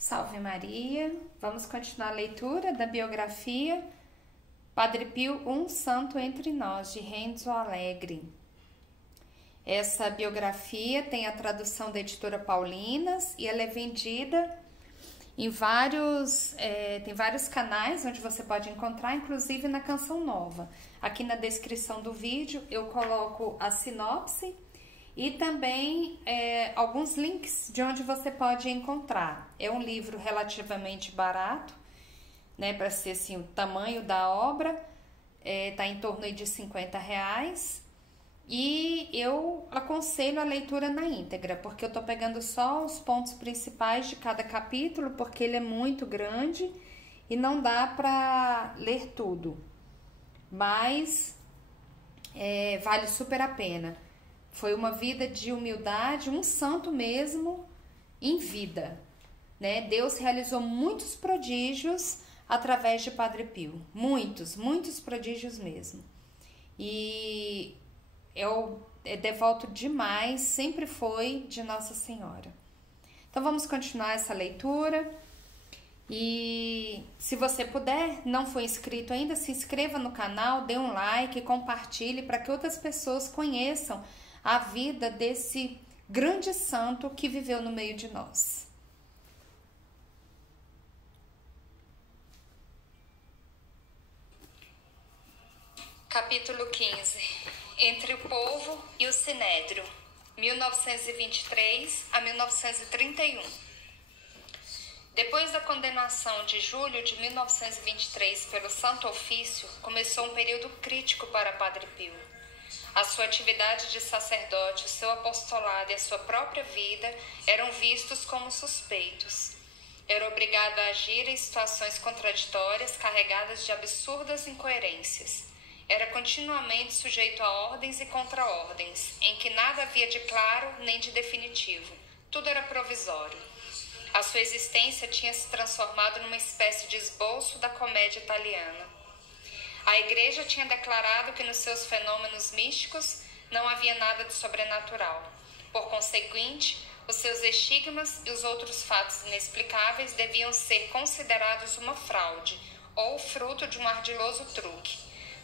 Salve Maria! Vamos continuar a leitura da biografia Padre Pio, um santo entre nós, de Renzo Alegre. Essa biografia tem a tradução da editora Paulinas e ela é vendida em tem vários canais onde você pode encontrar, inclusive na Canção Nova. Aqui na descrição do vídeo eu coloco a sinopse e também alguns links de onde você pode encontrar. É um livro relativamente barato, né, para ser assim, o tamanho da obra, tá em torno aí de R$50. E eu aconselho a leitura na íntegra, porque eu tô pegando só os pontos principais de cada capítulo, porque ele é muito grande e não dá para ler tudo. Mas vale super a pena. Foi uma vida de humildade, um santo mesmo em vida, né? Deus realizou muitos prodígios através de Padre Pio, muitos prodígios mesmo. E é devoto demais, sempre foi, de Nossa Senhora. Então vamos continuar essa leitura. E se você puder, não for inscrito ainda, se inscreva no canal, dê um like, compartilhe para que outras pessoas conheçam a vida desse grande santo que viveu no meio de nós. Capítulo 15. Entre o povo e o Sinédrio, 1923 a 1931. Depois da condenação de julho de 1923 pelo Santo Ofício, começou um período crítico para Padre Pio. A sua atividade de sacerdote, o seu apostolado e a sua própria vida eram vistos como suspeitos. Era obrigado a agir em situações contraditórias carregadas de absurdas incoerências. Era continuamente sujeito a ordens e contra-ordens, em que nada havia de claro nem de definitivo. Tudo era provisório. A sua existência tinha se transformado numa espécie de esboço da comédia italiana. A Igreja tinha declarado que nos seus fenômenos místicos não havia nada de sobrenatural. Por conseguinte, os seus estigmas e os outros fatos inexplicáveis deviam ser considerados uma fraude ou fruto de um ardiloso truque.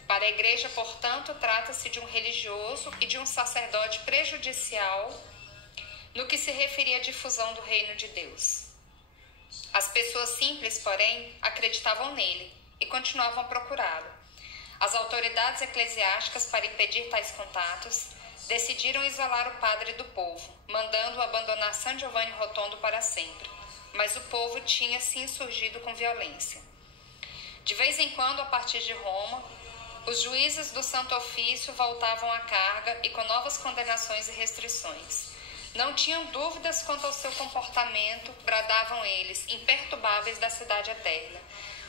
Para a Igreja, portanto, trata-se de um religioso e de um sacerdote prejudicial no que se referia à difusão do reino de Deus. As pessoas simples, porém, acreditavam nele e continuavam a procurá-lo. As autoridades eclesiásticas, para impedir tais contatos, decidiram isolar o padre do povo, mandando-o abandonar San Giovanni Rotondo para sempre. Mas o povo tinha se insurgido com violência. De vez em quando, a partir de Roma, os juízes do Santo Ofício voltavam à carga e com novas condenações e restrições. Não tinham dúvidas quanto ao seu comportamento, bradavam eles, imperturbáveis da cidade eterna.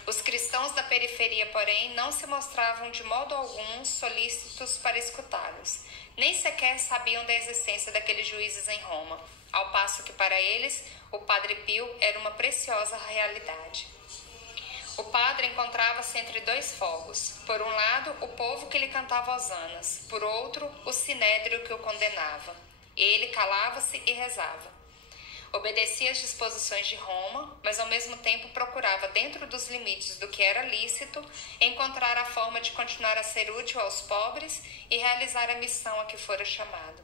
Os cristãos da periferia, porém, não se mostravam de modo algum solícitos para escutá-los. Nem sequer sabiam da existência daqueles juízes em Roma, ao passo que para eles o Padre Pio era uma preciosa realidade. O padre encontrava-se entre dois fogos. Por um lado, o povo que lhe cantava hosanas, por outro, o sinédrio que o condenava. Ele calava-se e rezava. Obedecia às disposições de Roma, mas ao mesmo tempo procurava, dentro dos limites do que era lícito, encontrar a forma de continuar a ser útil aos pobres e realizar a missão a que fora chamado.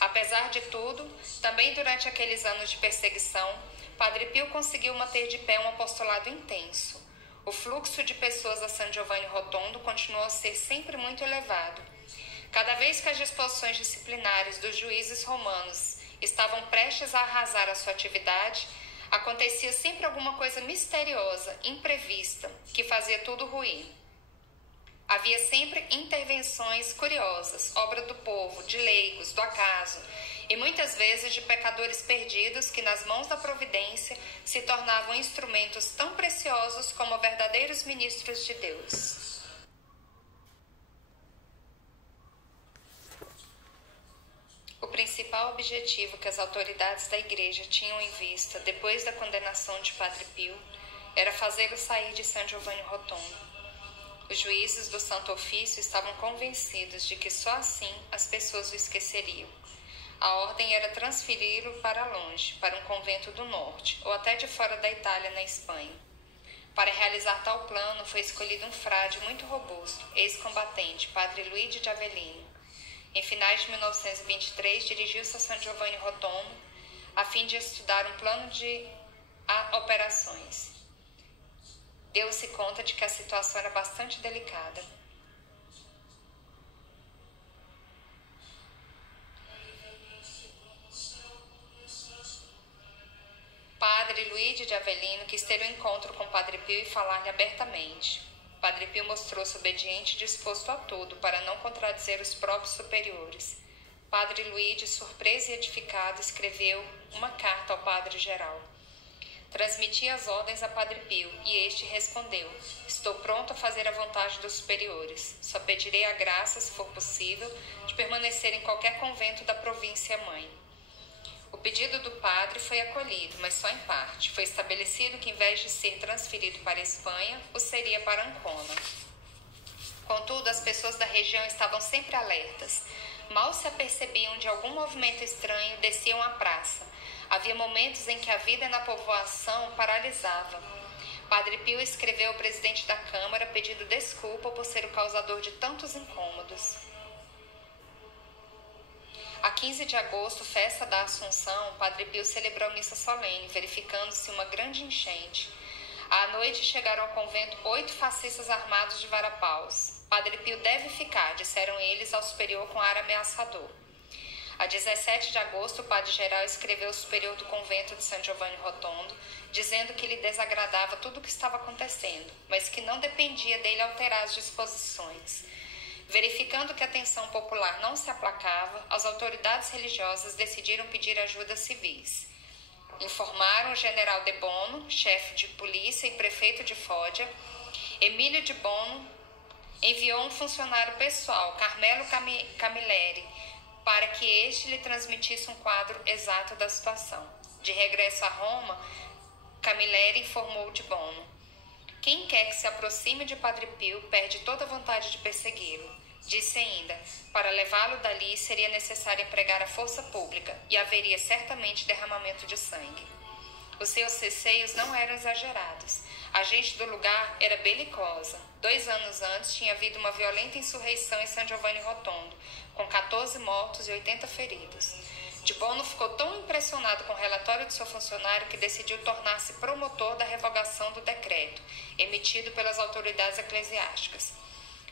Apesar de tudo, também durante aqueles anos de perseguição, Padre Pio conseguiu manter de pé um apostolado intenso. O fluxo de pessoas a San Giovanni Rotondo continuou a ser sempre muito elevado. Cada vez que as disposições disciplinares dos juízes romanos estavam prestes a arrasar a sua atividade, acontecia sempre alguma coisa misteriosa, imprevista, que fazia tudo ruir. Havia sempre intervenções curiosas, obra do povo, de leigos, do acaso, e muitas vezes de pecadores perdidos que nas mãos da providência se tornavam instrumentos tão preciosos como verdadeiros ministros de Deus. O principal objetivo que as autoridades da Igreja tinham em vista depois da condenação de Padre Pio era fazê-lo sair de San Giovanni Rotondo. Os juízes do Santo Ofício estavam convencidos de que só assim as pessoas o esqueceriam. A ordem era transferi-lo para longe, para um convento do norte, ou até de fora da Itália, na Espanha. Para realizar tal plano, foi escolhido um frade muito robusto, ex-combatente, padre Luigi de Avellino. Em finais de 1923, dirigiu-se a San Giovanni Rotondo, a fim de estudar um plano de operações. Deu-se conta de que a situação era bastante delicada. Padre Luigi de Avellino quis ter um encontro com Padre Pio e falar-lhe abertamente. Padre Pio mostrou-se obediente e disposto a tudo para não contradizer os próprios superiores. Padre Luigi, surpreso e edificado, escreveu uma carta ao Padre Geral. Transmitia as ordens a Padre Pio e este respondeu: estou pronto a fazer a vontade dos superiores. Só pedirei a graça, se for possível, de permanecer em qualquer convento da província mãe. O pedido do padre foi acolhido, mas só em parte. Foi estabelecido que, em vez de ser transferido para a Espanha, o seria para Ancona. Contudo, as pessoas da região estavam sempre alertas. Mal se apercebiam de algum movimento estranho, desciam à praça. Havia momentos em que a vida na povoação paralisava. Padre Pio escreveu ao presidente da Câmara pedindo desculpa por ser o causador de tantos incômodos. A 15 de agosto, festa da Assunção, Padre Pio celebrou missa solene, verificando-se uma grande enchente. À noite chegaram ao convento 8 fascistas armados de varapaus. Padre Pio deve ficar, disseram eles ao superior com ar ameaçador. A 17 de agosto, o padre-geral escreveu ao superior do convento de San Giovanni Rotondo, dizendo que lhe desagradava tudo o que estava acontecendo, mas que não dependia dele alterar as disposições. Verificando que a tensão popular não se aplacava, as autoridades religiosas decidiram pedir ajuda civis. Informaram o general de Bono, chefe de polícia e prefeito de Foggia. Emílio de Bono enviou um funcionário pessoal, Carmelo Camilleri, para que este lhe transmitisse um quadro exato da situação. De regresso a Roma, Camilleri informou de Bono: quem quer que se aproxime de Padre Pio perde toda a vontade de persegui-lo. Disse ainda: para levá-lo dali seria necessário empregar a força pública e haveria certamente derramamento de sangue. Os seus receios não eram exagerados. A gente do lugar era belicosa. 2 anos antes tinha havido uma violenta insurreição em San Giovanni Rotondo, com 14 mortos e 80 feridos. De Bono ficou tão impressionado com o relatório de seu funcionário que decidiu tornar-se promotor da revogação do decreto, emitido pelas autoridades eclesiásticas.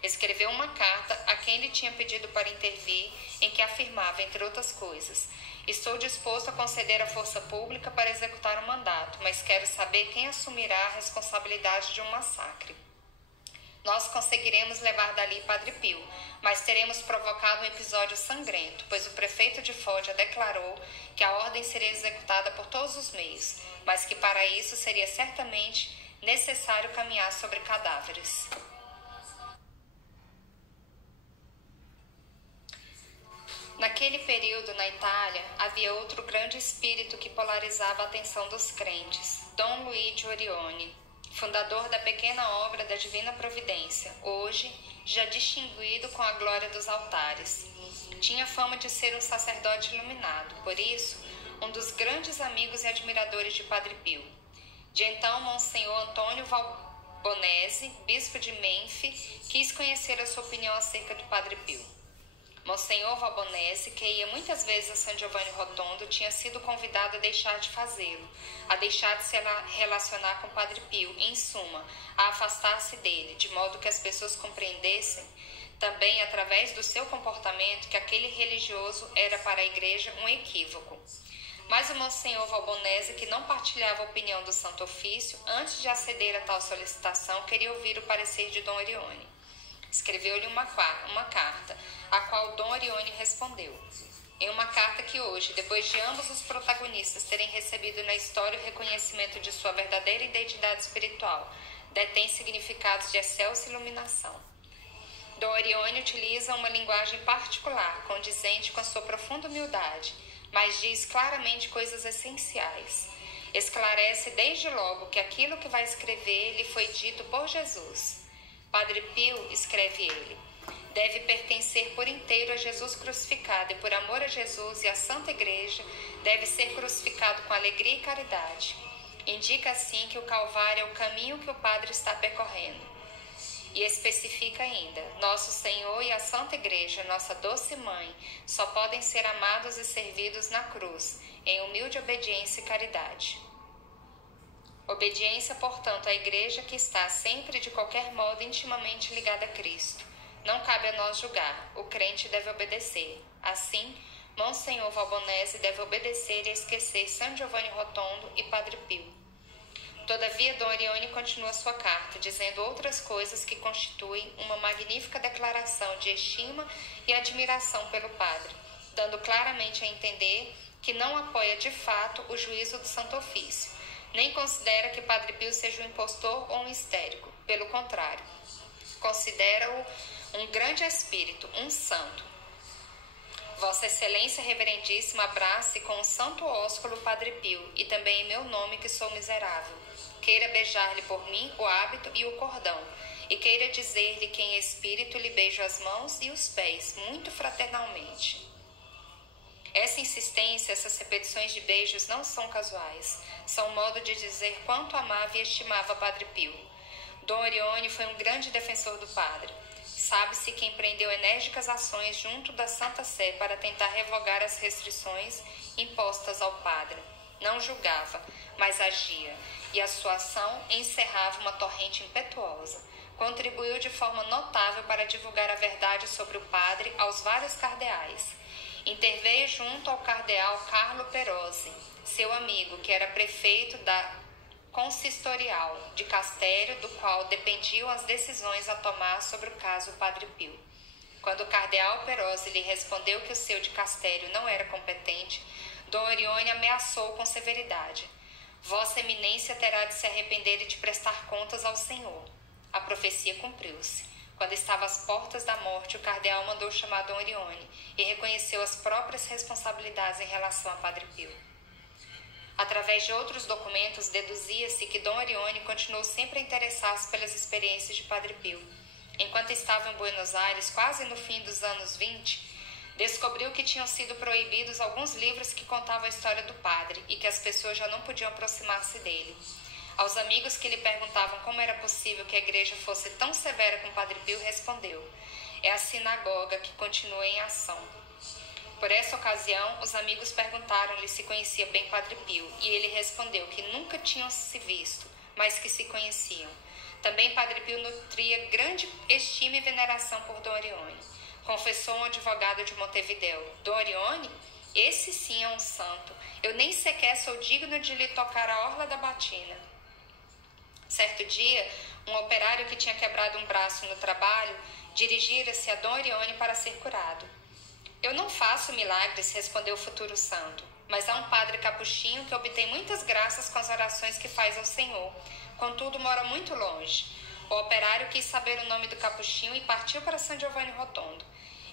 Escreveu uma carta a quem lhe tinha pedido para intervir, em que afirmava, entre outras coisas: estou disposto a conceder a força pública para executar o mandato, mas quero saber quem assumirá a responsabilidade de um massacre. Nós conseguiremos levar dali Padre Pio, mas teremos provocado um episódio sangrento, pois o prefeito de Foggia declarou que a ordem seria executada por todos os meios, mas que para isso seria certamente necessário caminhar sobre cadáveres. Naquele período, na Itália, havia outro grande espírito que polarizava a atenção dos crentes, Dom Luigi Orione, fundador da pequena obra da Divina Providência, hoje já distinguido com a glória dos altares. Tinha fama de ser um sacerdote iluminado, por isso, um dos grandes amigos e admiradores de Padre Pio. De então, Monsenhor Antônio Valbonese, bispo de Menfi, quis conhecer a sua opinião acerca do Padre Pio. Monsenhor Valbonese, que ia muitas vezes a San Giovanni Rotondo, tinha sido convidado a deixar de fazê-lo, a deixar de se relacionar com Padre Pio e, em suma, a afastar-se dele, de modo que as pessoas compreendessem, também através do seu comportamento, que aquele religioso era para a igreja um equívoco. Mas o Monsenhor Valbonese, que não partilhava a opinião do Santo Ofício, antes de aceder a tal solicitação, queria ouvir o parecer de Dom Orione. Escreveu-lhe uma carta, a qual Dom Orione respondeu. Em uma carta que hoje, depois de ambos os protagonistas terem recebido na história o reconhecimento de sua verdadeira identidade espiritual, detém significados de excelsa iluminação. Dom Orione utiliza uma linguagem particular, condizente com a sua profunda humildade, mas diz claramente coisas essenciais. Esclarece desde logo que aquilo que vai escrever lhe foi dito por Jesus. Padre Pio, escreve ele, Deve pertencer por inteiro a Jesus crucificado e, por amor a Jesus e à Santa Igreja, deve ser crucificado com alegria e caridade. Indica assim que o Calvário é o caminho que o Padre está percorrendo. E especifica ainda: Nosso Senhor e a Santa Igreja, nossa doce Mãe, só podem ser amados e servidos na cruz, em humilde obediência e caridade. Obediência, portanto, à Igreja que está sempre e de qualquer modo intimamente ligada a Cristo. Não cabe a nós julgar, o crente deve obedecer. Assim, Monsenhor Valbonese deve obedecer e esquecer San Giovanni Rotondo e Padre Pio. Todavia, Dom Orione continua sua carta, dizendo outras coisas que constituem uma magnífica declaração de estima e admiração pelo padre, dando claramente a entender que não apoia de fato o juízo do Santo Ofício, nem considera que Padre Pio seja um impostor ou um histérico. Pelo contrário, considera-o um grande espírito, um santo. Vossa Excelência Reverendíssima abrace com o santo ósculo Padre Pio, e também em meu nome que sou miserável. Queira beijar-lhe por mim o hábito e o cordão, e queira dizer-lhe que em espírito lhe beijo as mãos e os pés, muito fraternalmente. Essa insistência, essas repetições de beijos não são casuais, são um modo de dizer quanto amava e estimava Padre Pio. Dom Orione foi um grande defensor do padre. Sabe-se que empreendeu enérgicas ações junto da Santa Sé para tentar revogar as restrições impostas ao padre. Não julgava, mas agia, e a sua ação encerrava uma torrente impetuosa. Contribuiu de forma notável para divulgar a verdade sobre o padre aos vários cardeais. Interveio junto ao cardeal Carlo Perosi, seu amigo, que era prefeito da consistorial de Castério, do qual dependiam as decisões a tomar sobre o caso Padre Pio. Quando o cardeal Perosi lhe respondeu que o seu de Castério não era competente, Dom Orione ameaçou com severidade: Vossa Eminência terá de se arrepender e de prestar contas ao Senhor. A profecia cumpriu-se. Quando estava às portas da morte, o cardeal mandou chamar Dom Orione e reconheceu as próprias responsabilidades em relação a Padre Pio. Através de outros documentos, deduzia-se que Dom Orione continuou sempre a interessar-se pelas experiências de Padre Pio. Enquanto estava em Buenos Aires, quase no fim dos anos 20, descobriu que tinham sido proibidos alguns livros que contavam a história do padre e que as pessoas já não podiam aproximar-se dele. Aos amigos que lhe perguntavam como era possível que a igreja fosse tão severa com Padre Pio, respondeu: é a sinagoga que continua em ação. Por essa ocasião, os amigos perguntaram-lhe se conhecia bem Padre Pio, e ele respondeu que nunca tinham se visto, mas que se conheciam. Também Padre Pio nutria grande estima e veneração por Dom Orione. Confessou um advogado de Montevidéu: Dom Orione? Esse sim é um santo. Eu nem sequer sou digno de lhe tocar a orla da batina. Certo dia, um operário que tinha quebrado um braço no trabalho dirigira-se a Dom Orione para ser curado. Eu não faço milagres, respondeu o futuro santo, mas há um padre capuchinho que obtém muitas graças com as orações que faz ao Senhor. Contudo, mora muito longe. O operário quis saber o nome do capuchinho e partiu para San Giovanni Rotondo.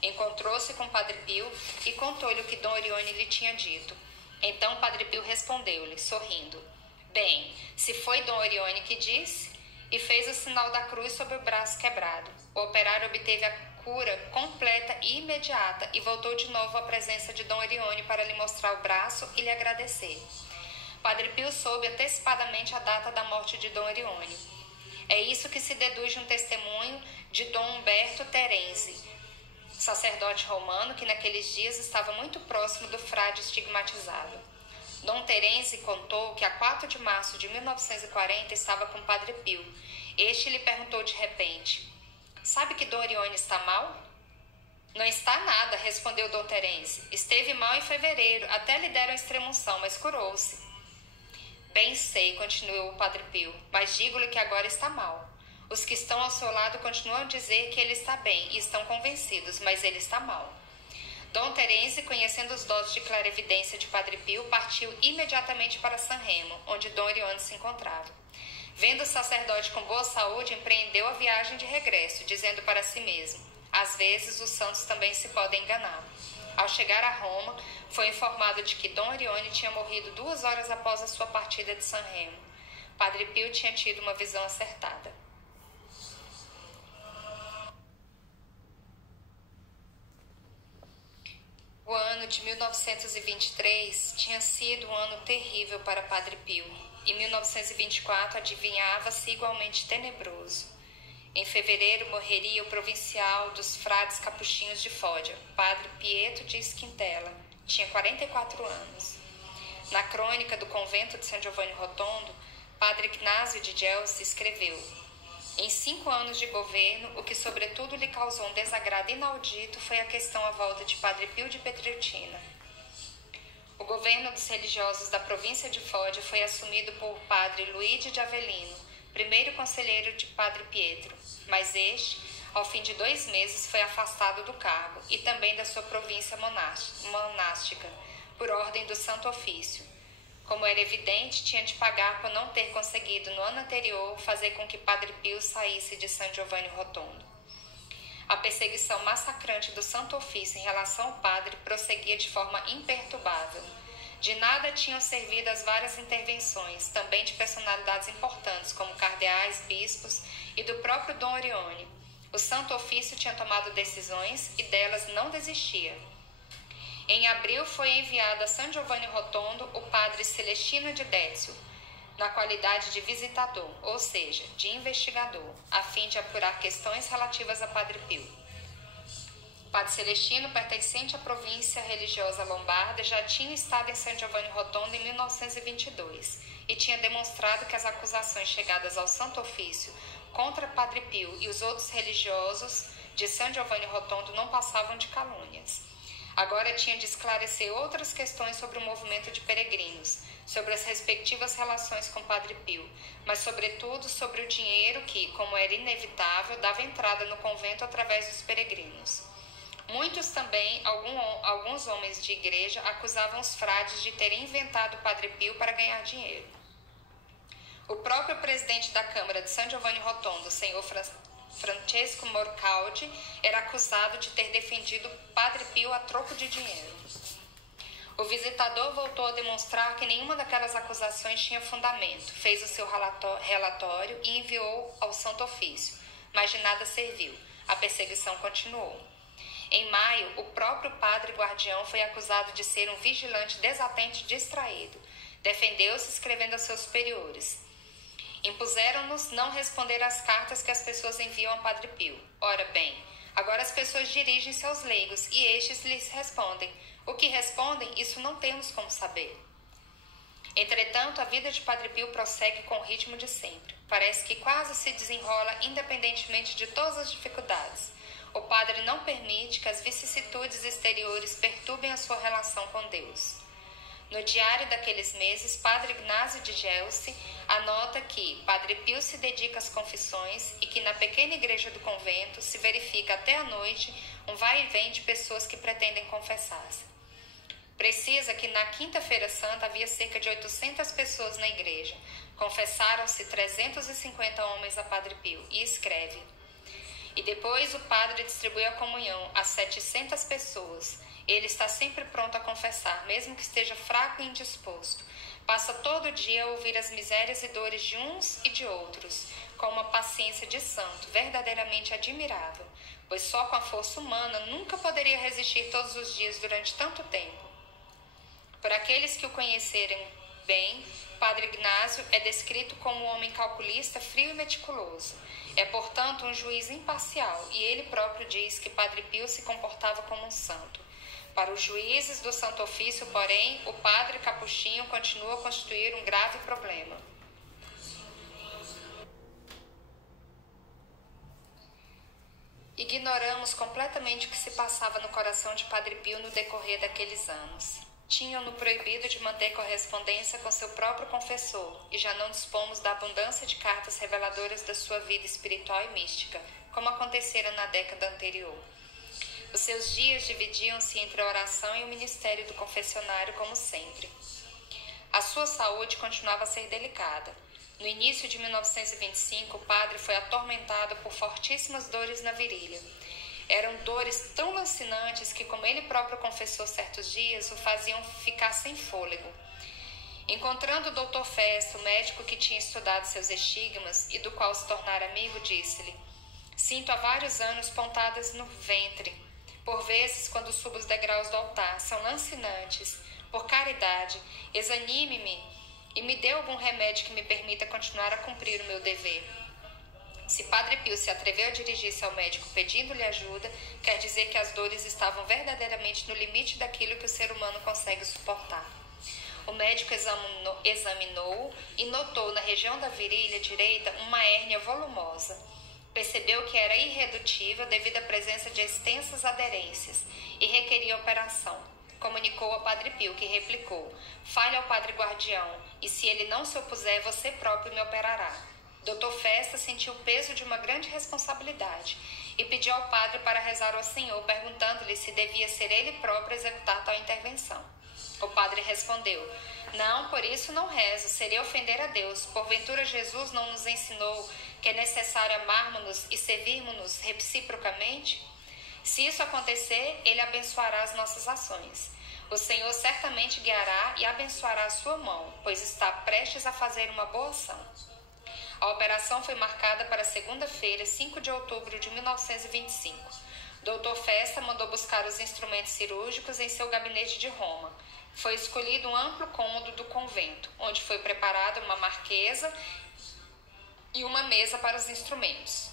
Encontrou-se com Padre Pio e contou-lhe o que Dom Orione lhe tinha dito. Então Padre Pio respondeu-lhe, sorrindo: bem, se foi Dom Orione que disse, e fez o sinal da cruz sobre o braço quebrado. O operário obteve a cura completa e imediata e voltou de novo à presença de Dom Orione para lhe mostrar o braço e lhe agradecer. Padre Pio soube antecipadamente a data da morte de Dom Orione. É isso que se deduz de um testemunho de Dom Humberto Terenzi, sacerdote romano que naqueles dias estava muito próximo do frade estigmatizado. Dom Terenzi contou que a 4 de março de 1940 estava com Padre Pio. Este lhe perguntou de repente: sabe que Dom Orione está mal? Não está nada, respondeu Dom Terenzi. Esteve mal em fevereiro, até lhe deram extremunção, mas curou-se. Bem sei, continuou o Padre Pio, mas digo-lhe que agora está mal. Os que estão ao seu lado continuam a dizer que ele está bem e estão convencidos, mas ele está mal. Dom Terenzi, conhecendo os dotes de clarevidência de Padre Pio, partiu imediatamente para San Remo, onde Dom Orione se encontrava. Vendo o sacerdote com boa saúde, empreendeu a viagem de regresso, dizendo para si mesmo: às vezes os santos também se podem enganar. Ao chegar a Roma, foi informado de que Dom Orione tinha morrido 2 horas após a sua partida de San Remo. Padre Pio tinha tido uma visão acertada. O ano de 1923 tinha sido um ano terrível para Padre Pio, e 1924 adivinhava-se igualmente tenebroso. Em fevereiro morreria o provincial dos frades capuchinhos de Foggia, Padre Pietro de Esquintela, tinha 44 anos. Na crônica do convento de San Giovanni Rotondo, Padre Ignazio de Gelsi escreveu: em 5 anos de governo, o que sobretudo lhe causou um desagrado inaudito foi a questão à volta de Padre Pio de Pietrelcina. O governo dos religiosos da província de Foggia foi assumido por Padre Luigi de Avellino, primeiro conselheiro de Padre Pietro, mas este, ao fim de 2 meses, foi afastado do cargo e também da sua província monástica, por ordem do Santo Ofício. Como era evidente, tinha de pagar por não ter conseguido, no ano anterior, fazer com que Padre Pio saísse de San Giovanni Rotondo. A perseguição massacrante do Santo Ofício em relação ao padre prosseguia de forma imperturbável. De nada tinham servido as várias intervenções, também de personalidades importantes, como cardeais, bispos e do próprio Dom Orione. O Santo Ofício tinha tomado decisões e delas não desistia. Em abril foi enviado a San Giovanni Rotondo o padre Celestino de Décio, na qualidade de visitador, ou seja, de investigador, a fim de apurar questões relativas a Padre Pio. Padre Celestino, pertencente à província religiosa lombarda, já tinha estado em San Giovanni Rotondo em 1922 e tinha demonstrado que as acusações chegadas ao Santo Ofício contra Padre Pio e os outros religiosos de San Giovanni Rotondo não passavam de calúnias. Agora tinha de esclarecer outras questões sobre o movimento de peregrinos, sobre as respectivas relações com Padre Pio, mas sobretudo sobre o dinheiro que, como era inevitável, dava entrada no convento através dos peregrinos. Muitos também, alguns homens de igreja, acusavam os frades de terem inventado Padre Pio para ganhar dinheiro. O próprio presidente da Câmara de San Giovanni Rotondo, senhor Francesco Morcaldi, era acusado de ter defendido Padre Pio a troco de dinheiro. O visitador voltou a demonstrar que nenhuma daquelas acusações tinha fundamento, fez o seu relatório e enviou ao Santo Ofício, mas de nada serviu. A perseguição continuou. Em maio, o próprio padre guardião foi acusado de ser um vigilante desatento e distraído. Defendeu-se escrevendo a seus superiores: impuseram-nos não responder às cartas que as pessoas enviam a Padre Pio. Ora bem, agora as pessoas dirigem-se aos leigos e estes lhes respondem. O que respondem, isso não temos como saber. Entretanto, a vida de Padre Pio prossegue com o ritmo de sempre. Parece que quase se desenrola independentemente de todas as dificuldades. O padre não permite que as vicissitudes exteriores perturbem a sua relação com Deus. No diário daqueles meses, Padre Ignazio de Gelsi anota que Padre Pio se dedica às confissões e que na pequena igreja do convento se verifica até à noite um vai e vem de pessoas que pretendem confessar-se. Precisa que na Quinta-feira Santa havia cerca de 800 pessoas na igreja. Confessaram-se 350 homens a Padre Pio, e escreve: e depois o padre distribui a comunhão a 700 pessoas. Ele está sempre pronto a confessar, mesmo que esteja fraco e indisposto. Passa todo dia a ouvir as misérias e dores de uns e de outros, com uma paciência de santo, verdadeiramente admirável, pois só com a força humana nunca poderia resistir todos os dias durante tanto tempo. Por aqueles que o conhecerem bem, Padre Ignazio é descrito como um homem calculista, frio e meticuloso. É, portanto, um juiz imparcial, e ele próprio diz que Padre Pio se comportava como um santo. Para os juízes do Santo Ofício, porém, o padre capuchinho continua a constituir um grave problema. Ignoramos completamente o que se passava no coração de Padre Pio no decorrer daqueles anos. Tinham-no proibido de manter correspondência com seu próprio confessor, e já não dispomos da abundância de cartas reveladoras da sua vida espiritual e mística, como acontecera na década anterior. Os seus dias dividiam-se entre a oração e o ministério do confessionário, como sempre. A sua saúde continuava a ser delicada. No início de 1925, o padre foi atormentado por fortíssimas dores na virilha. Eram dores tão lancinantes que, como ele próprio confessou certos dias, o faziam ficar sem fôlego. Encontrando o Dr. Festo, médico que tinha estudado seus estigmas e do qual se tornara amigo, disse-lhe: sinto há vários anos pontadas no ventre. Por vezes, quando subo os degraus do altar, são lancinantes. Por caridade, exanime-me e me dê algum remédio que me permita continuar a cumprir o meu dever. Se Padre Pio se atreveu a dirigir-se ao médico pedindo-lhe ajuda, quer dizer que as dores estavam verdadeiramente no limite daquilo que o ser humano consegue suportar. O médico examinou-o e notou na região da virilha direita uma hérnia volumosa. Percebeu que era irredutível devido à presença de extensas aderências e requeria operação. Comunicou ao Padre Pio, que replicou: fale ao Padre Guardião, e se ele não se opuser, você próprio me operará. Dr. Festa sentiu o peso de uma grande responsabilidade e pediu ao padre para rezar ao Senhor, perguntando-lhe se devia ser ele próprio executar tal intervenção. O padre respondeu: não, por isso não rezo, seria ofender a Deus. Porventura Jesus não nos ensinou que é necessário amarmos-nos e servirmos-nos reciprocamente? Se isso acontecer, ele abençoará as nossas ações. O Senhor certamente guiará e abençoará a sua mão, pois está prestes a fazer uma boa ação. A operação foi marcada para segunda-feira, 5 de outubro de 1925. Dr. Festa mandou buscar os instrumentos cirúrgicos em seu gabinete de Roma. Foi escolhido um amplo cômodo do convento, onde foi preparada uma marquesa e uma mesa para os instrumentos.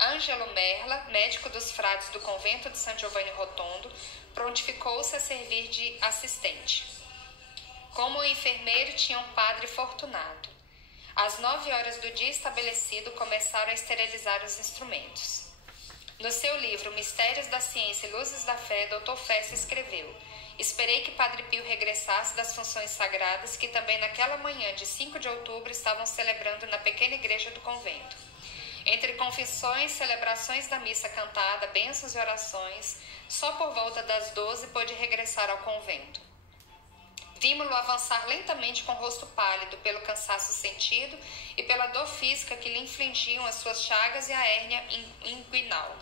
Ângelo Merla, médico dos frades do convento de San Giovanni Rotondo, prontificou-se a servir de assistente. Como enfermeiro tinha um padre Fortunato. Às 9 horas do dia estabelecido, começaram a esterilizar os instrumentos. No seu livro Mistérios da Ciência e Luzes da Fé, Dr. Festa escreveu: esperei que Padre Pio regressasse das funções sagradas que também naquela manhã de 5 de outubro estavam celebrando na pequena igreja do convento. Entre confissões, celebrações da missa cantada, bênçãos e orações, só por volta das 12 pôde regressar ao convento. Vimo-lo avançar lentamente com o rosto pálido pelo cansaço sentido e pela dor física que lhe infligiam as suas chagas e a hérnia inguinal.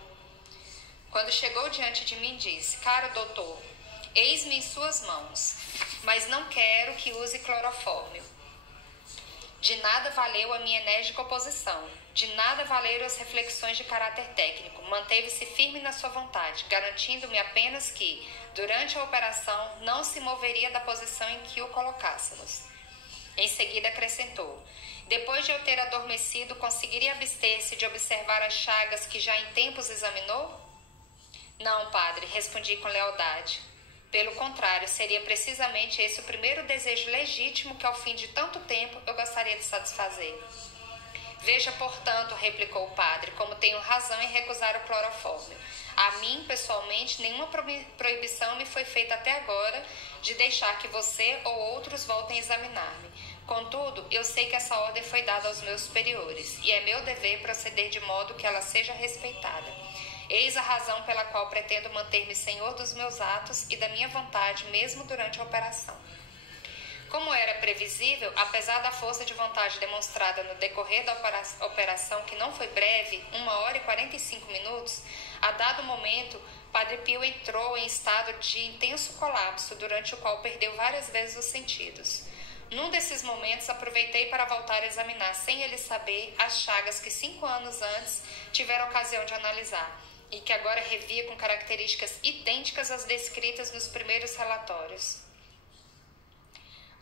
Quando chegou diante de mim, disse: caro doutor, eis-me em suas mãos, mas não quero que use clorofórmio. De nada valeu a minha enérgica oposição, de nada valeram as reflexões de caráter técnico. Manteve-se firme na sua vontade, garantindo-me apenas que, durante a operação, não se moveria da posição em que o colocássemos. Em seguida acrescentou: depois de eu ter adormecido, conseguiria abster-se de observar as chagas que já em tempos examinou? Não, padre, respondi com lealdade. Pelo contrário, seria precisamente esse o primeiro desejo legítimo que, ao fim de tanto tempo, eu gostaria de satisfazer. Veja, portanto, replicou o padre, como tenho razão em recusar o clorofórmio. A mim, pessoalmente, nenhuma proibição me foi feita até agora de deixar que você ou outros voltem a examinar-me. Contudo, eu sei que essa ordem foi dada aos meus superiores, e é meu dever proceder de modo que ela seja respeitada. Eis a razão pela qual pretendo manter-me senhor dos meus atos e da minha vontade, mesmo durante a operação. Como era previsível, apesar da força de vontade demonstrada no decorrer da operação, que não foi breve, 1 hora e 45 minutos, a dado momento, Padre Pio entrou em estado de intenso colapso, durante o qual perdeu várias vezes os sentidos. Num desses momentos, aproveitei para voltar a examinar, sem ele saber, as chagas que 5 anos antes tivera ocasião de analisar, e que agora revia com características idênticas às descritas nos primeiros relatórios.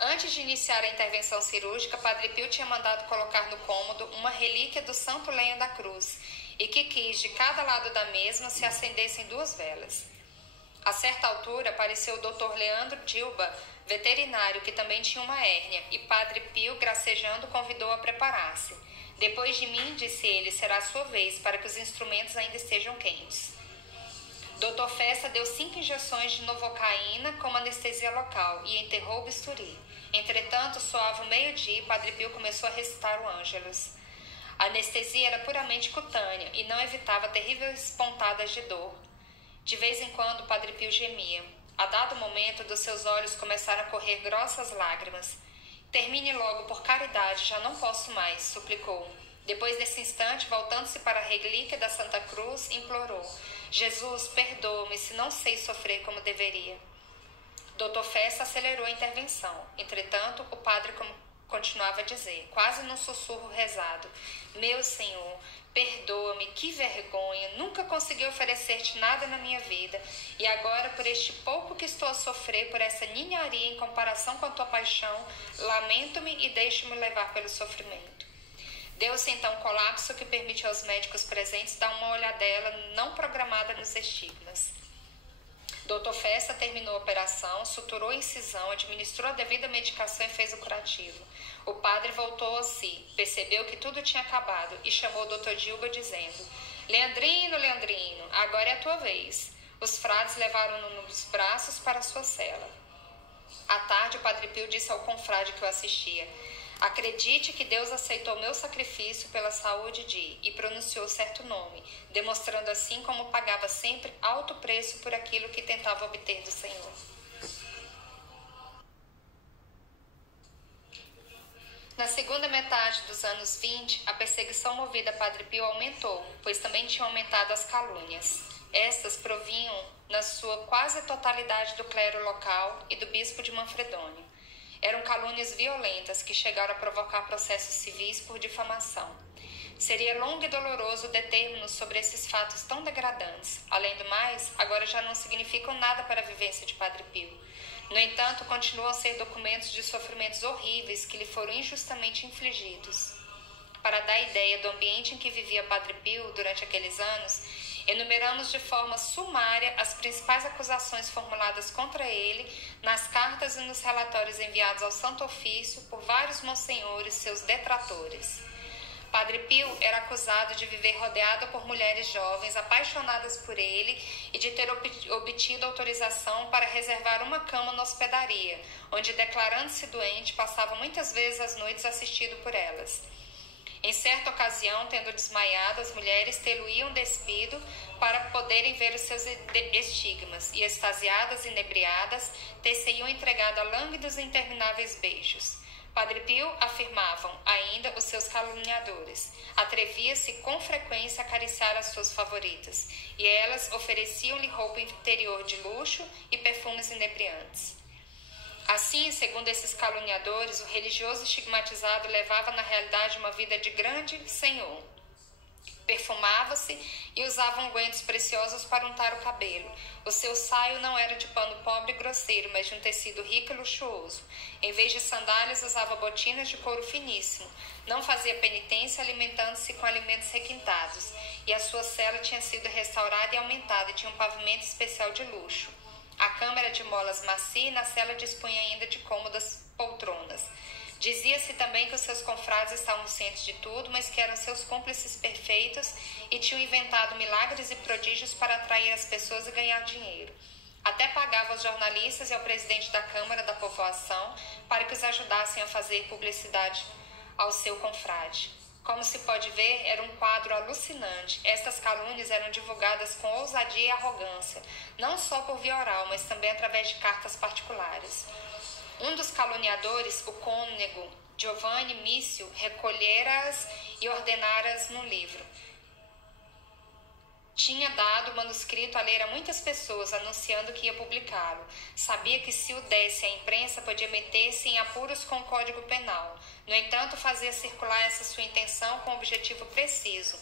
Antes de iniciar a intervenção cirúrgica, Padre Pio tinha mandado colocar no cômodo uma relíquia do Santo Lenho da Cruz e que quis, de cada lado da mesma, se acendessem 2 velas. A certa altura, apareceu o Dr. Leandro Dilba, veterinário, que também tinha uma hérnia, e Padre Pio, gracejando, convidou a preparar-se. Depois de mim, disse ele, será a sua vez, para que os instrumentos ainda estejam quentes. Dr. Festa deu 5 injeções de novocaína como anestesia local e enterrou o bisturi. Entretanto, soava o meio-dia e Padre Pio começou a recitar o Ângelus. A anestesia era puramente cutânea e não evitava terríveis pontadas de dor. De vez em quando, Padre Pio gemia. A dado momento, dos seus olhos começaram a correr grossas lágrimas. Termine logo, por caridade, já não posso mais, suplicou. Depois desse instante, voltando-se para a relíquia da Santa Cruz, implorou: Jesus, perdoa-me se não sei sofrer como deveria. Dr. Festa acelerou a intervenção. Entretanto, o padre continuava a dizer, quase num sussurro rezado: meu Senhor, perdoa-me, que vergonha, nunca consegui oferecer-te nada na minha vida, e agora, por este pouco que estou a sofrer, por essa ninharia em comparação com a tua paixão, lamento-me e deixo-me levar pelo sofrimento. Deu-se então um colapso que permitiu aos médicos presentes dar uma olhadela não programada nos estigmas. Dr. Festa terminou a operação, suturou a incisão, administrou a devida medicação e fez o curativo. O padre voltou a si, percebeu que tudo tinha acabado e chamou o Dr. Dilba dizendo: Leandrino, Leandrino, agora é a tua vez. Os frades levaram-no nos braços para a sua cela. À tarde, o Padre Pio disse ao confrade que o assistia: acredite que Deus aceitou meu sacrifício pela saúde de... e pronunciou certo nome, demonstrando assim como pagava sempre alto preço por aquilo que tentava obter do Senhor. Na segunda metade dos anos 20, a perseguição movida a Padre Pio aumentou, pois também tinham aumentado as calúnias. Estas provinham, na sua quase totalidade, do clero local e do bispo de Manfredônio. Eram calúnias violentas que chegaram a provocar processos civis por difamação. Seria longo e doloroso deter-nos sobre esses fatos tão degradantes. Além do mais, agora já não significam nada para a vivência de Padre Pio. No entanto, continuam a ser documentos de sofrimentos horríveis que lhe foram injustamente infligidos. Para dar ideia do ambiente em que vivia Padre Pio durante aqueles anos, enumeramos de forma sumária as principais acusações formuladas contra ele nas cartas e nos relatórios enviados ao Santo Ofício por vários monsenhores, seus detratores. Padre Pio era acusado de viver rodeado por mulheres jovens apaixonadas por ele e de ter obtido autorização para reservar uma cama na hospedaria, onde, declarando-se doente, passava muitas vezes as noites assistido por elas. Em certa ocasião, tendo desmaiado, as mulheres tê-lo-iam despido para poderem ver os seus estigmas, e, extasiadas e inebriadas, ter-se-iam entregado a lânguidos e intermináveis beijos. Padre Pio, afirmavam ainda os seus caluniadores, atrevia-se com frequência a acariciar as suas favoritas, e elas ofereciam-lhe roupa interior de luxo e perfumes inebriantes. Assim, segundo esses caluniadores, o religioso estigmatizado levava na realidade uma vida de grande senhor. Perfumava-se e usava ungüentos preciosos para untar o cabelo. O seu saio não era de pano pobre e grosseiro, mas de um tecido rico e luxuoso. Em vez de sandálias, usava botinas de couro finíssimo. Não fazia penitência, alimentando-se com alimentos requintados. E a sua cela tinha sido restaurada e aumentada e tinha um pavimento especial de luxo. A cama era de molas macia e na cela dispunha ainda de cômodas poltronas. Dizia-se também que os seus confrades estavam cientes de tudo, mas que eram seus cúmplices perfeitos e tinham inventado milagres e prodígios para atrair as pessoas e ganhar dinheiro. Até pagava aos jornalistas e ao presidente da Câmara da Povoação para que os ajudassem a fazer publicidade ao seu confrade. Como se pode ver, era um quadro alucinante. Estas calúnias eram divulgadas com ousadia e arrogância, não só por via oral, mas também através de cartas particulares. Um dos caluniadores, o cônego Giovanni Mício, recolhera-as e ordenara-as num livro. Tinha dado o manuscrito a ler a muitas pessoas, anunciando que ia publicá-lo. Sabia que se o desse à imprensa, podia meter-se em apuros com o Código Penal. No entanto, fazia circular essa sua intenção com um objetivo preciso: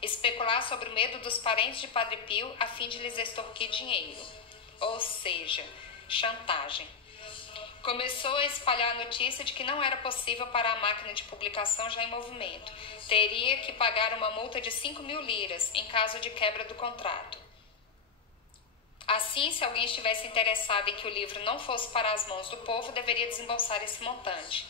especular sobre o medo dos parentes de Padre Pio a fim de lhes extorquir dinheiro. Ou seja, chantagem. Começou a espalhar a notícia de que não era possível parar a máquina de publicação já em movimento. Teria que pagar uma multa de 5.000 liras em caso de quebra do contrato. Assim, se alguém estivesse interessado em que o livro não fosse para as mãos do povo, deveria desembolsar esse montante.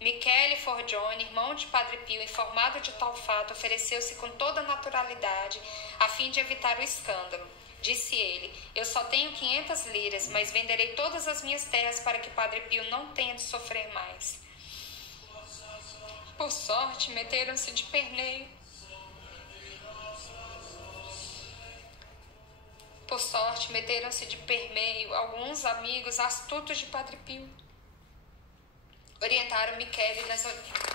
Michele Forgione, irmão de Padre Pio, informado de tal fato, ofereceu-se com toda naturalidade a fim de evitar o escândalo. Disse ele: eu só tenho 500 liras, mas venderei todas as minhas terras para que Padre Pio não tenha de sofrer mais. Por sorte, meteram-se de perneio. Alguns amigos astutos de Padre Pio. Orientaram Michele nas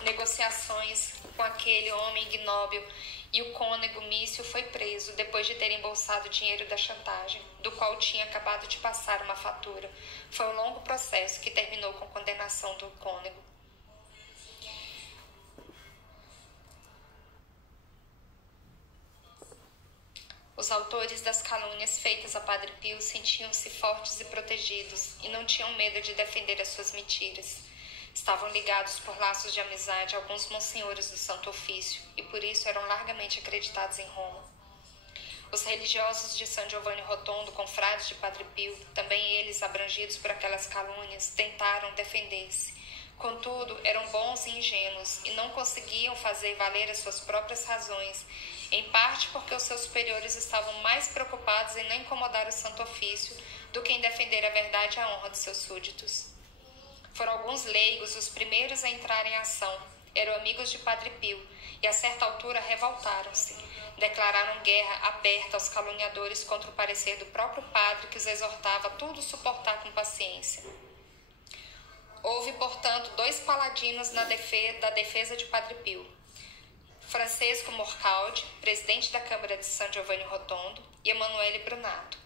negociações com aquele homem ignóbil, e o cônego Mício foi preso depois de ter embolsado o dinheiro da chantagem, do qual tinha acabado de passar uma fatura. Foi um longo processo que terminou com a condenação do cônego. Os autores das calúnias feitas a Padre Pio sentiam-se fortes e protegidos e não tinham medo de defender as suas mentiras. Estavam ligados por laços de amizade a alguns monsenhores do Santo Ofício e por isso eram largamente acreditados em Roma. Os religiosos de São Giovanni Rotondo, confrades de Padre Pio, também eles abrangidos por aquelas calúnias, tentaram defender-se. Contudo, eram bons e ingênuos e não conseguiam fazer valer as suas próprias razões, em parte porque os seus superiores estavam mais preocupados em não incomodar o Santo Ofício do que em defender a verdade e a honra de seus súditos. Foram alguns leigos os primeiros a entrar em ação. Eram amigos de Padre Pio e, a certa altura, revoltaram-se. Declararam guerra aberta aos caluniadores contra o parecer do próprio padre, que os exortava a tudo suportar com paciência. Houve, portanto, 2 paladinos da defesa de Padre Pio: Francesco Morcaldi, presidente da Câmara de São Giovanni Rotondo, e Emanuele Brunato.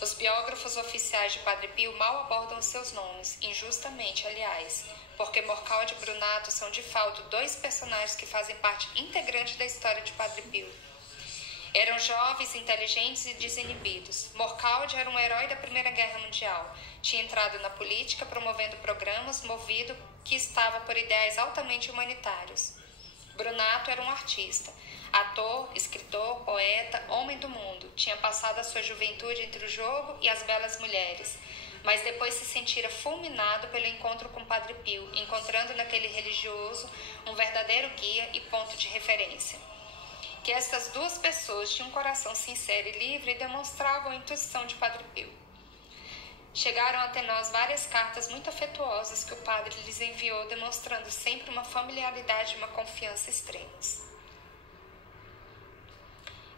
Os biógrafos oficiais de Padre Pio mal abordam os seus nomes, injustamente, aliás, porque Morcaldi e Brunato são de fato 2 personagens que fazem parte integrante da história de Padre Pio. Eram jovens, inteligentes e desinibidos. Morcaldi era um herói da Primeira Guerra Mundial. Tinha entrado na política promovendo programas movido que estava por ideais altamente humanitários. Brunato era um artista, ator, escritor, poeta, homem do mundo. Tinha passado a sua juventude entre o jogo e as belas mulheres, mas depois se sentira fulminado pelo encontro com Padre Pio, encontrando naquele religioso um verdadeiro guia e ponto de referência. Que estas 2 pessoas tinham um coração sincero e livre demonstravam a intuição de Padre Pio. Chegaram até nós várias cartas muito afetuosas que o padre lhes enviou, demonstrando sempre uma familiaridade e uma confiança extremas.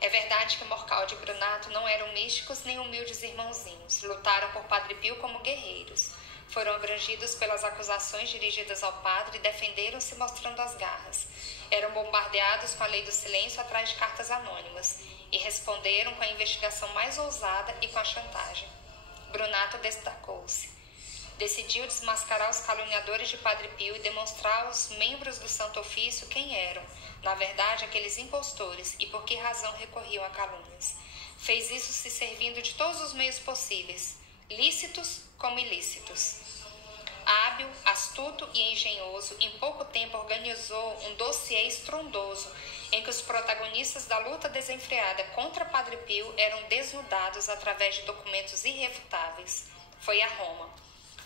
É verdade que Morcaldi e Brunato não eram místicos nem humildes irmãozinhos. Lutaram por Padre Pio como guerreiros. Foram abrangidos pelas acusações dirigidas ao padre e defenderam-se mostrando as garras. Eram bombardeados com a lei do silêncio atrás de cartas anônimas e responderam com a investigação mais ousada e com a chantagem. Brunato destacou-se. Decidiu desmascarar os caluniadores de Padre Pio e demonstrar aos membros do Santo Ofício quem eram, na verdade, aqueles impostores e por que razão recorriam a calúnias. Fez isso se servindo de todos os meios possíveis, lícitos como ilícitos. Hábil, astuto e engenhoso, em pouco tempo organizou um dossiê estrondoso em que os protagonistas da luta desenfreada contra Padre Pio eram desnudados através de documentos irrefutáveis. Foi a Roma.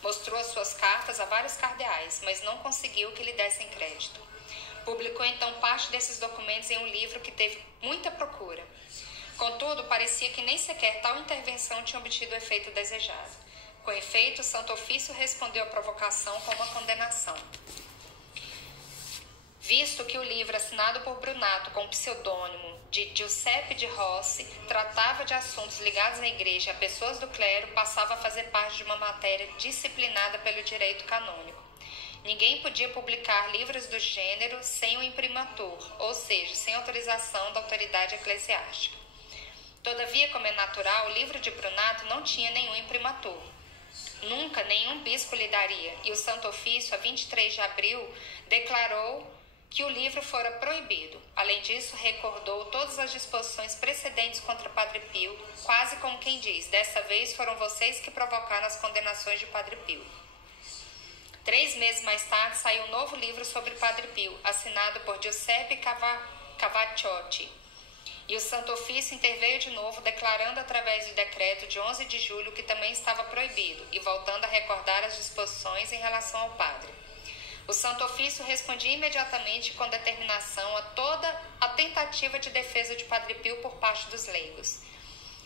Mostrou as suas cartas a vários cardeais, mas não conseguiu que lhe dessem crédito. Publicou então parte desses documentos em um livro que teve muita procura. Contudo, parecia que nem sequer tal intervenção tinha obtido o efeito desejado. Com efeito, o Santo Ofício respondeu à provocação com uma condenação. Visto que o livro assinado por Brunato com o pseudônimo de Giuseppe de Rossi tratava de assuntos ligados à igreja e a pessoas do clero, passava a fazer parte de uma matéria disciplinada pelo direito canônico. Ninguém podia publicar livros do gênero sem o imprimatur, ou seja, sem autorização da autoridade eclesiástica. Todavia, como é natural, o livro de Brunato não tinha nenhum imprimatur. Nunca nenhum bispo lhe daria, e o Santo Ofício, a 23 de abril, declarou que o livro fora proibido. Além disso, recordou todas as disposições precedentes contra Padre Pio, quase como quem diz: dessa vez foram vocês que provocaram as condenações de Padre Pio. 3 meses mais tarde, saiu um novo livro sobre Padre Pio, assinado por Giuseppe Cavacciotti. E o Santo Ofício interveio de novo, declarando através do decreto de 11 de julho que também estava proibido e voltando a recordar as disposições em relação ao padre. O Santo Ofício respondia imediatamente com determinação a toda a tentativa de defesa de Padre Pio por parte dos leigos.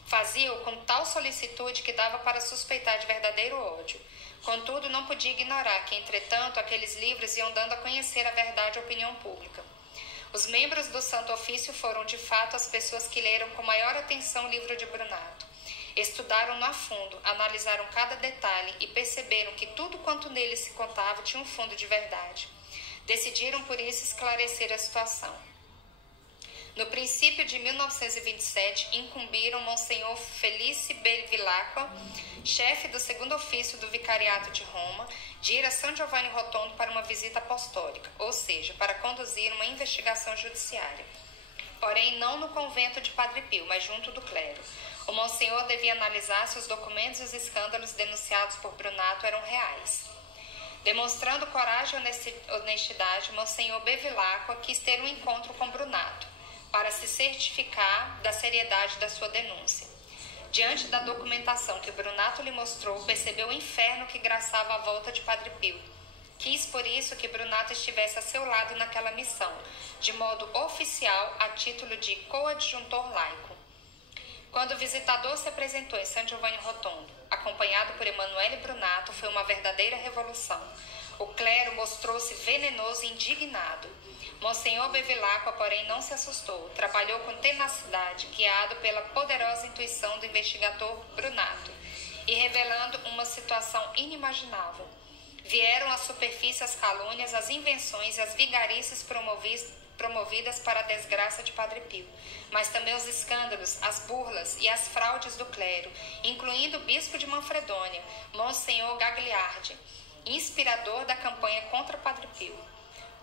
Fazia-o com tal solicitude que dava para suspeitar de verdadeiro ódio. Contudo, não podia ignorar que, entretanto, aqueles livros iam dando a conhecer a verdade à opinião pública. Os membros do Santo Ofício foram, de fato, as pessoas que leram com maior atenção o livro de Brunato. Estudaram-no a fundo, analisaram cada detalhe e perceberam que tudo quanto nele se contava tinha um fundo de verdade. Decidiram, por isso, esclarecer a situação. No princípio de 1927, incumbiram Monsenhor Felice Bevilacqua, chefe do segundo ofício do Vicariato de Roma, de ir a São Giovanni Rotondo para uma visita apostólica, ou seja, para conduzir uma investigação judiciária. porém não no convento de Padre Pio, mas junto do clero. O Monsenhor devia analisar se os documentos e os escândalos denunciados por Brunato eram reais. Demonstrando coragem e honestidade, Monsenhor Bevilacqua quis ter um encontro com Brunato, para se certificar da seriedade da sua denúncia. Diante da documentação que Brunato lhe mostrou, percebeu o inferno que graçava a volta de Padre Pio. Quis, por isso, que Brunato estivesse a seu lado naquela missão, de modo oficial, a título de coadjuntor laico. Quando o visitador se apresentou em San Giovanni Rotondo, acompanhado por Emanuele Brunato, foi uma verdadeira revolução. O clero mostrou-se venenoso e indignado. Monsenhor Bevilacqua, porém, não se assustou. Trabalhou com tenacidade, guiado pela poderosa intuição do investigador Brunato, e revelando uma situação inimaginável. Vieram à superfície as calúnias, as invenções e as vigarices promovidas para a desgraça de Padre Pio, mas também os escândalos, as burlas e as fraudes do clero, incluindo o bispo de Manfredônia, Monsenhor Gagliardi, inspirador da campanha contra Padre Pio.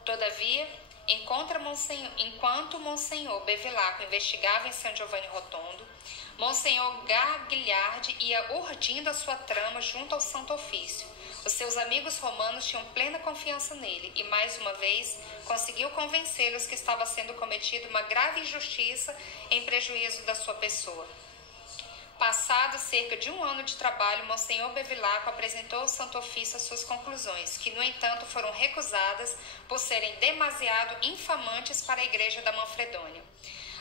Todavia, enquanto Monsenhor Bevilacqua investigava em San Giovanni Rotondo, Monsenhor Gagliardi ia urdindo a sua trama junto ao Santo Ofício. Os seus amigos romanos tinham plena confiança nele e, mais uma vez, conseguiu convencê-los que estava sendo cometida uma grave injustiça em prejuízo da sua pessoa. Passado cerca de 1 ano de trabalho, Monsenhor Bevilacqua apresentou ao Santo Ofício as suas conclusões, que, no entanto, foram recusadas por serem demasiado infamantes para a Igreja da Manfredônia.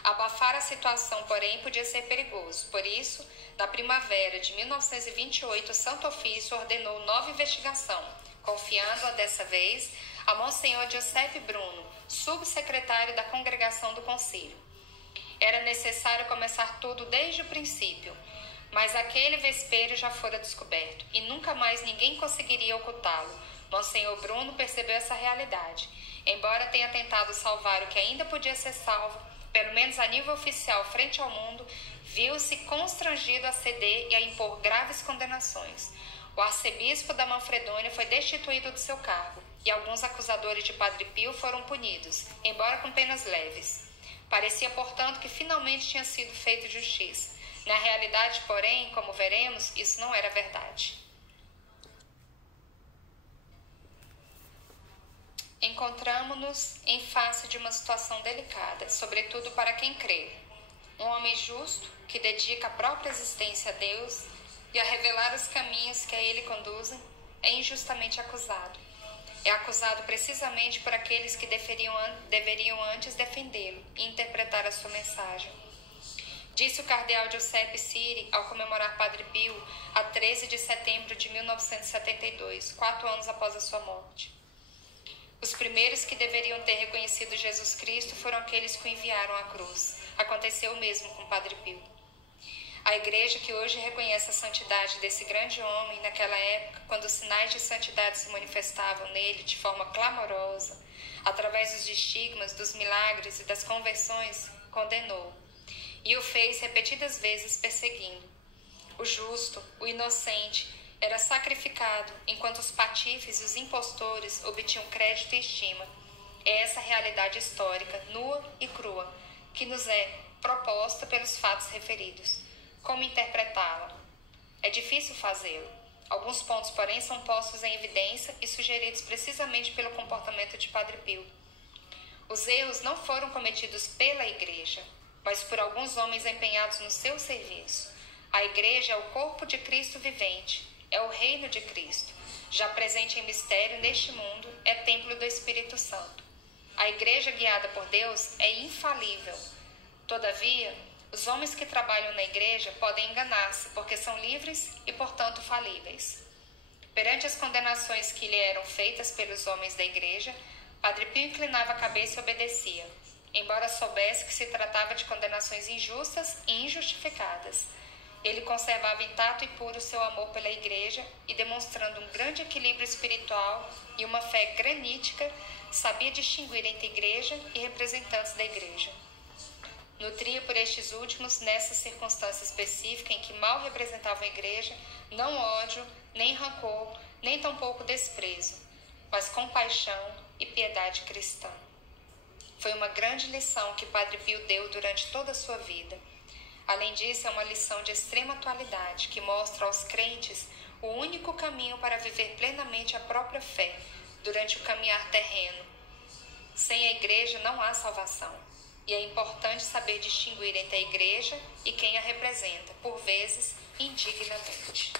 Abafar a situação, porém, podia ser perigoso. Por isso, na primavera de 1928, o Santo Ofício ordenou nova investigação, confiando-a dessa vez a Monsenhor Giuseppe Bruno, subsecretário da Congregação do Concílio. Era necessário começar tudo desde o princípio, mas aquele vespeiro já fora descoberto, e nunca mais ninguém conseguiria ocultá-lo. Monsenhor Bruno percebeu essa realidade. Embora tenha tentado salvar o que ainda podia ser salvo, pelo menos a nível oficial frente ao mundo, viu-se constrangido a ceder e a impor graves condenações. O arcebispo da Manfredônia foi destituído do seu cargo, e alguns acusadores de Padre Pio foram punidos, embora com penas leves. Parecia, portanto, que finalmente tinha sido feita justiça. Na realidade, porém, como veremos, isso não era verdade. Encontramo-nos em face de uma situação delicada, sobretudo para quem crê. Um homem justo, que dedica a própria existência a Deus e a revelar os caminhos que a Ele conduzem, é injustamente acusado. É acusado precisamente por aqueles que deveriam antes defendê-lo e interpretar a sua mensagem. Disse o cardeal Giuseppe Siri ao comemorar Padre Pio a 13 de setembro de 1972, 4 anos após a sua morte. Os primeiros que deveriam ter reconhecido Jesus Cristo foram aqueles que o enviaram à cruz. Aconteceu o mesmo com Padre Pio. A igreja que hoje reconhece a santidade desse grande homem, naquela época, quando os sinais de santidade se manifestavam nele de forma clamorosa, através dos estigmas, dos milagres e das conversões, condenou, e o fez repetidas vezes perseguindo. O justo, o inocente, era sacrificado, enquanto os patifes e os impostores obtinham crédito e estima. É essa realidade histórica, nua e crua, que nos é proposta pelos fatos referidos. Como interpretá-la? É difícil fazê-lo. Alguns pontos, porém, são postos em evidência e sugeridos precisamente pelo comportamento de Padre Pio. Os erros não foram cometidos pela Igreja, mas por alguns homens empenhados no seu serviço. A Igreja é o corpo de Cristo vivente, é o reino de Cristo, já presente em mistério neste mundo, é templo do Espírito Santo. A Igreja guiada por Deus é infalível. Todavia, os homens que trabalham na Igreja podem enganar-se, porque são livres e, portanto, falíveis. Perante as condenações que lhe eram feitas pelos homens da Igreja, Padre Pio inclinava a cabeça e obedecia, embora soubesse que se tratava de condenações injustas e injustificadas. Ele conservava intacto e puro seu amor pela Igreja e, demonstrando um grande equilíbrio espiritual e uma fé granítica, sabia distinguir entre Igreja e representantes da Igreja. Nutria por estes últimos, nessa circunstância específica em que mal representavam a Igreja, não ódio, nem rancor, nem tampouco desprezo, mas compaixão e piedade cristã. Foi uma grande lição que Padre Pio deu durante toda a sua vida. Além disso, é uma lição de extrema atualidade que mostra aos crentes o único caminho para viver plenamente a própria fé durante o caminhar terreno. Sem a igreja não há salvação, e é importante saber distinguir entre a igreja e quem a representa, por vezes indignamente.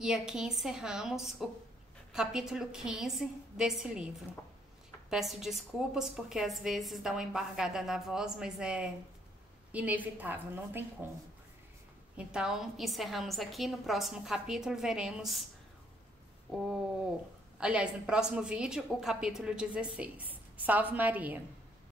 E aqui encerramos o capítulo 15 desse livro. Peço desculpas porque às vezes dá uma embargada na voz, mas é inevitável, não tem como. Então, encerramos aqui. No próximo capítulo veremos no próximo vídeo, o capítulo 16. Salve Maria!